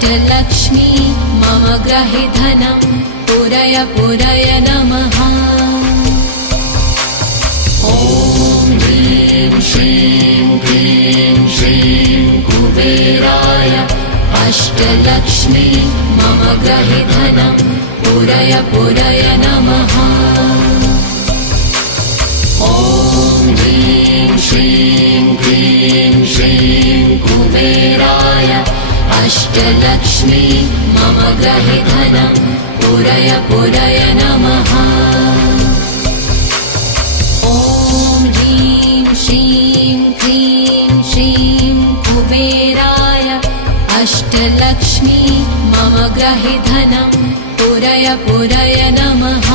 अष्टलक्ष्मी मम ग्रहे धनं पुरय पुरय नमः। ॐ ह्रीं श्रीं क्लीं श्रीं कुबेराय अष्टलक्ष्मी मम ग्रहे धनं पुरय पुरय नमः। ॐ ह्रीं श्रीं क्लीं श्रीं कुबेराय अष्टलक्ष्मी मम ग्रहे धनं पुरय पुरय नमः। ॐ ह्रीं श्रीं क्लीं श्रीं कुबेराय अष्टलक्ष्मी मम ग्रहे धनं पुरय पुरय नमः।